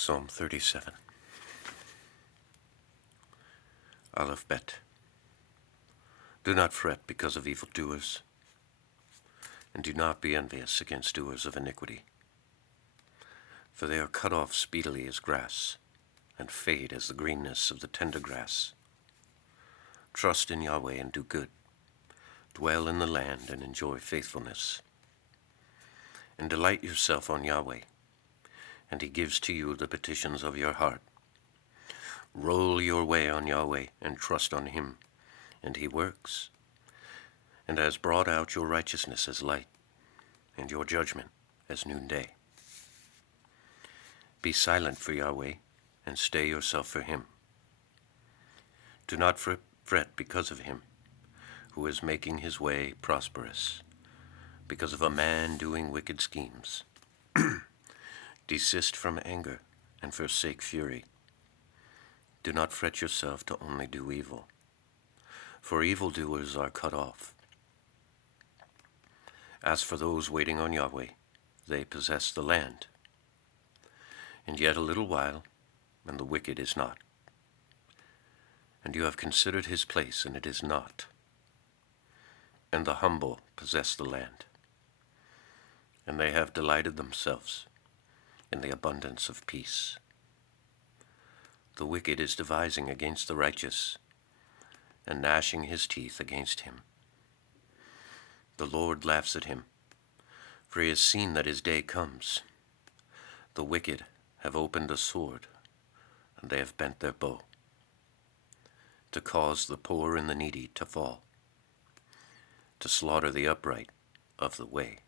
Psalm 37. Aleph Bet. Do not fret because of evildoers, and do not be envious against doers of iniquity. For they are cut off speedily as grass, and fade as the greenness of the tender grass. Trust in Yahweh and do good. Dwell in the land and enjoy faithfulness. And delight yourself on Yahweh, and he gives to you the petitions of your heart. Roll your way on Yahweh and trust on him, and he works, and has brought out your righteousness as light, and your judgment as noonday. Be silent for Yahweh, and stay yourself for him. Do not fret because of him, who is making his way prosperous, because of a man doing wicked schemes. Desist from anger and forsake fury. Do not fret yourself to only do evil, for evildoers are cut off. As for those waiting on Yahweh, they possess the land. And yet a little while, and the wicked is not. And you have considered his place, and it is not. And the humble possess the land. And they have delighted themselves in the abundance of peace. The wicked is devising against the righteous, and gnashing his teeth against him. The Lord laughs at him, for he has seen that his day comes. The wicked have opened a sword, and they have bent their bow, to cause the poor and the needy to fall, to slaughter the upright of the way.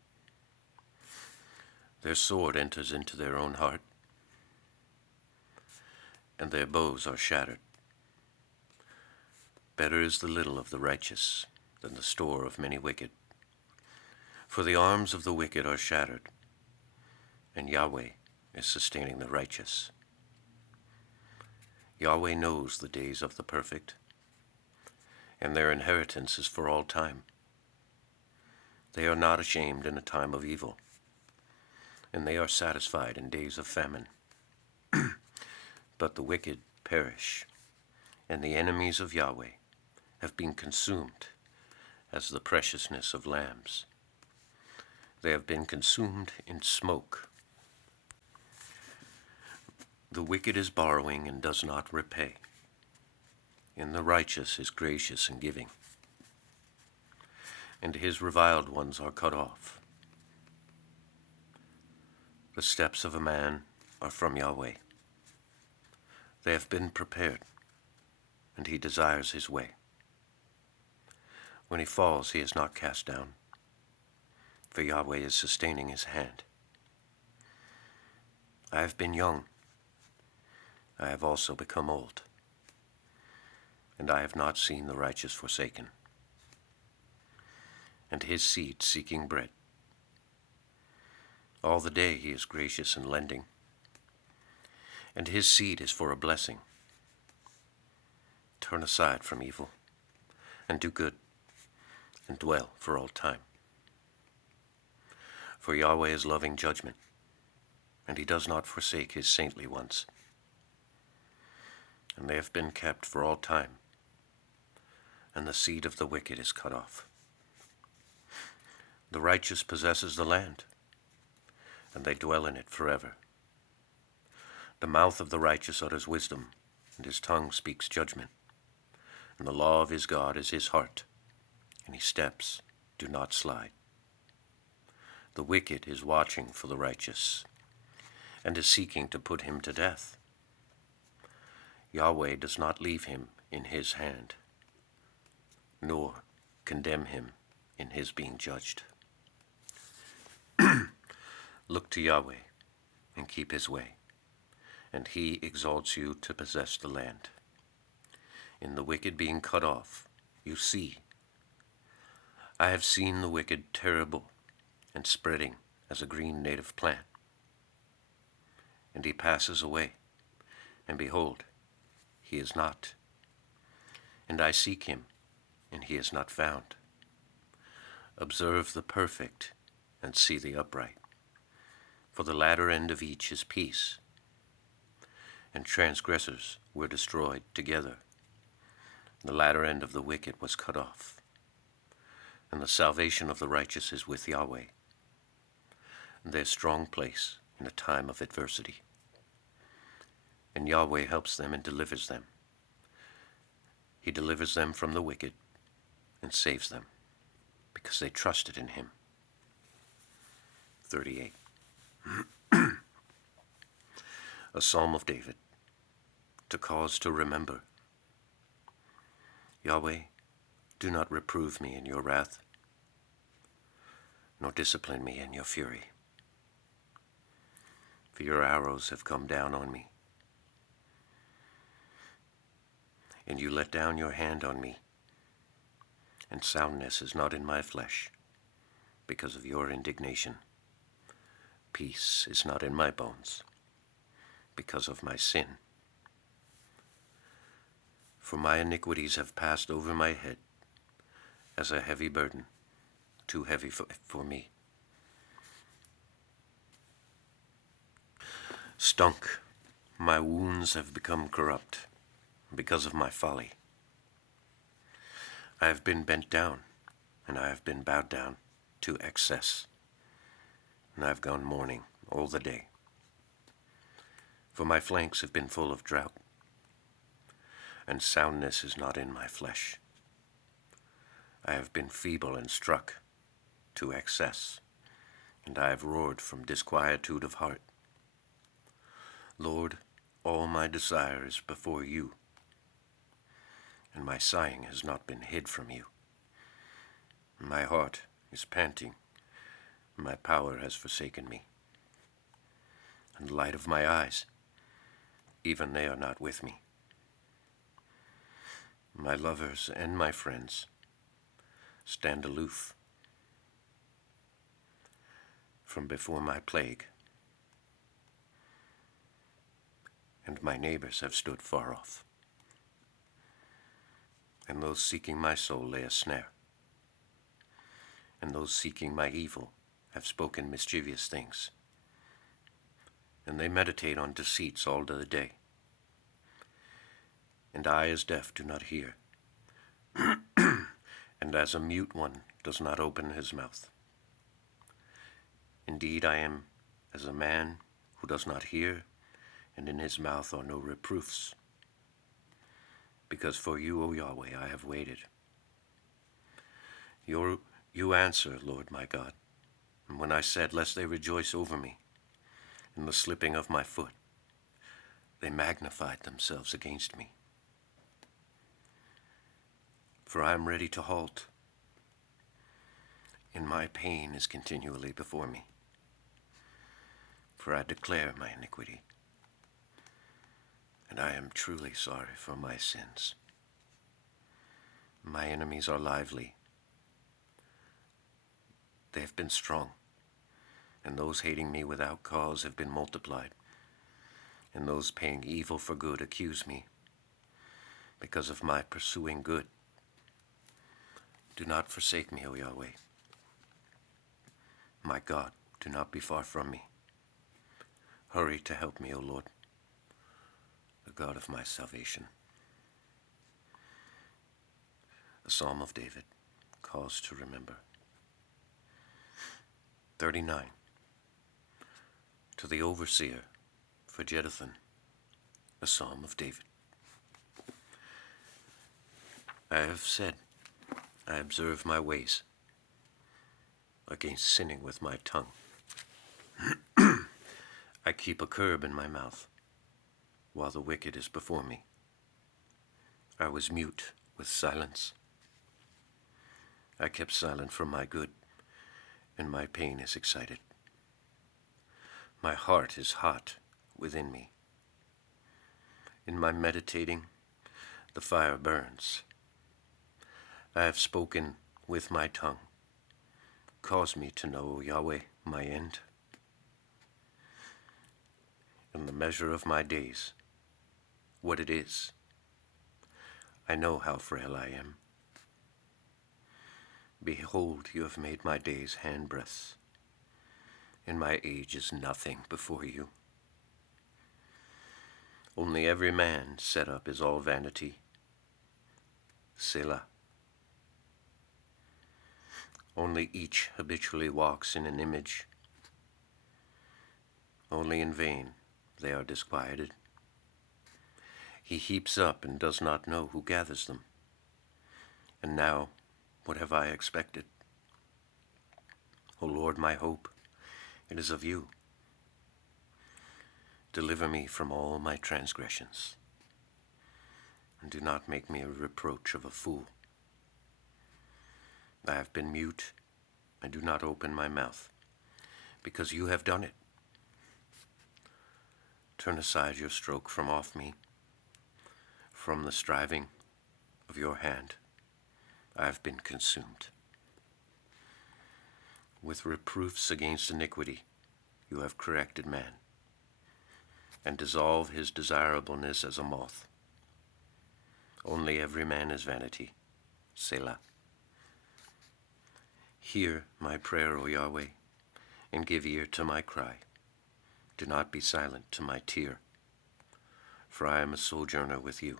Their sword enters into their own heart, and their bows are shattered. Better is the little of the righteous than the store of many wicked. For the arms of the wicked are shattered, and Yahweh is sustaining the righteous. Yahweh knows the days of the perfect, and their inheritance is for all time. They are not ashamed in a time of evil, and they are satisfied in days of famine. But the wicked perish, and the enemies of Yahweh have been consumed as the preciousness of lambs. They have been consumed in smoke. The wicked is borrowing and does not repay, and the righteous is gracious in giving, and his reviled ones are cut off. The steps of a man are from Yahweh. They have been prepared, and he desires his way. When he falls, he is not cast down, for Yahweh is sustaining his hand. I have been young. I have also become old, and I have not seen the righteous forsaken, and his seed seeking bread. All the day he is gracious in lending, and his seed is for a blessing. Turn aside from evil, and do good, and dwell for all time. For Yahweh is loving judgment, and he does not forsake his saintly ones. And they have been kept for all time, and the seed of the wicked is cut off. The righteous possesses the land, and they dwell in it forever. The mouth of the righteous utters wisdom, and his tongue speaks judgment. And the law of his God is his heart, and his steps do not slide. The wicked is watching for the righteous, and is seeking to put him to death. Yahweh does not leave him in his hand, nor condemn him in his being judged. Look to Yahweh and keep his way, and he exalts you to possess the land. In the wicked being cut off, you see. I have seen the wicked terrible and spreading as a green native plant. And he passes away, and behold, he is not. And I seek him, and he is not found. Observe the perfect, and see the upright. For the latter end of each is peace, and transgressors were destroyed together. The latter end of the wicked was cut off, and the salvation of the righteous is with Yahweh, their strong place in a time of adversity. And Yahweh helps them and delivers them. He delivers them from the wicked and saves them, because they trusted in him. 38. A Psalm of David, to cause to remember. Yahweh, do not reprove me in your wrath, nor discipline me in your fury. For your arrows have come down on me, and you let down your hand on me, and soundness is not in my flesh, because of your indignation. Peace is not in my bones, because of my sin. For my iniquities have passed over my head as a heavy burden, too heavy for me. Stunk, my wounds have become corrupt because of my folly. I have been bent down, and I have been bowed down to excess, and I have gone mourning all the day. For my flanks have been full of drought, and soundness is not in my flesh. I have been feeble and struck to excess, and I have roared from disquietude of heart. Lord, all my desire is before you, and my sighing has not been hid from you. My heart is panting, and my power has forsaken me. And the light of my eyes, even they are not with me. My lovers and my friends stand aloof from before my plague, and my neighbors have stood far off. And those seeking my soul lay a snare, and those seeking my evil have spoken mischievous things, and they meditate on deceits all the day. And I, as deaf, do not hear, and as a mute one does not open his mouth. Indeed, I am as a man who does not hear, and in his mouth are no reproofs. Because for you, O Yahweh, I have waited. You answer, Lord my God. And when I said, lest they rejoice over me in the slipping of my foot, they magnified themselves against me. For I am ready to halt, and my pain is continually before me. For I declare my iniquity, and I am truly sorry for my sins. My enemies are lively. They have been strong, and those hating me without cause have been multiplied, and those paying evil for good accuse me because of my pursuing good. Do not forsake me, O Yahweh. My God, do not be far from me. Hurry to help me, O Lord, the God of my salvation. A Psalm of David, cause to remember. 39. To the overseer for Jeduthun, a Psalm of David. I have said, I observe my ways, against sinning with my tongue. I keep a curb in my mouth, while the wicked is before me. I was mute with silence. I kept silent from my good, and my pain is excited. My heart is hot within me. In my meditating, the fire burns. I have spoken with my tongue. Cause me to know, Yahweh, my end. In the measure of my days, what it is. I know how frail I am. Behold, you have made my days handbreadths, and my age is nothing before you. Only every man set up is all vanity. Selah. Only each habitually walks in an image. Only in vain they are disquieted. He heaps up and does not know who gathers them. And now, what have I expected? O Lord, my hope, it is of you. Deliver me from all my transgressions, and do not make me a reproach of a fool. I have been mute, I do not open my mouth, because you have done it. Turn aside your stroke from off me. From the striving of your hand, I have been consumed. With reproofs against iniquity, you have corrected man, and dissolve his desirableness as a moth. Only every man is vanity. Selah. Hear my prayer, O Yahweh, and give ear to my cry. Do not be silent to my tear, for I am a sojourner with you,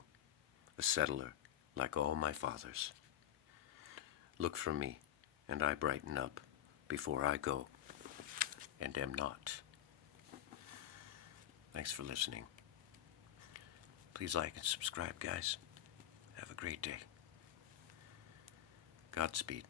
a settler like all my fathers. Look for me, and I brighten up before I go, and am not. Thanks for listening. Please like and subscribe, guys. Have a great day. Godspeed.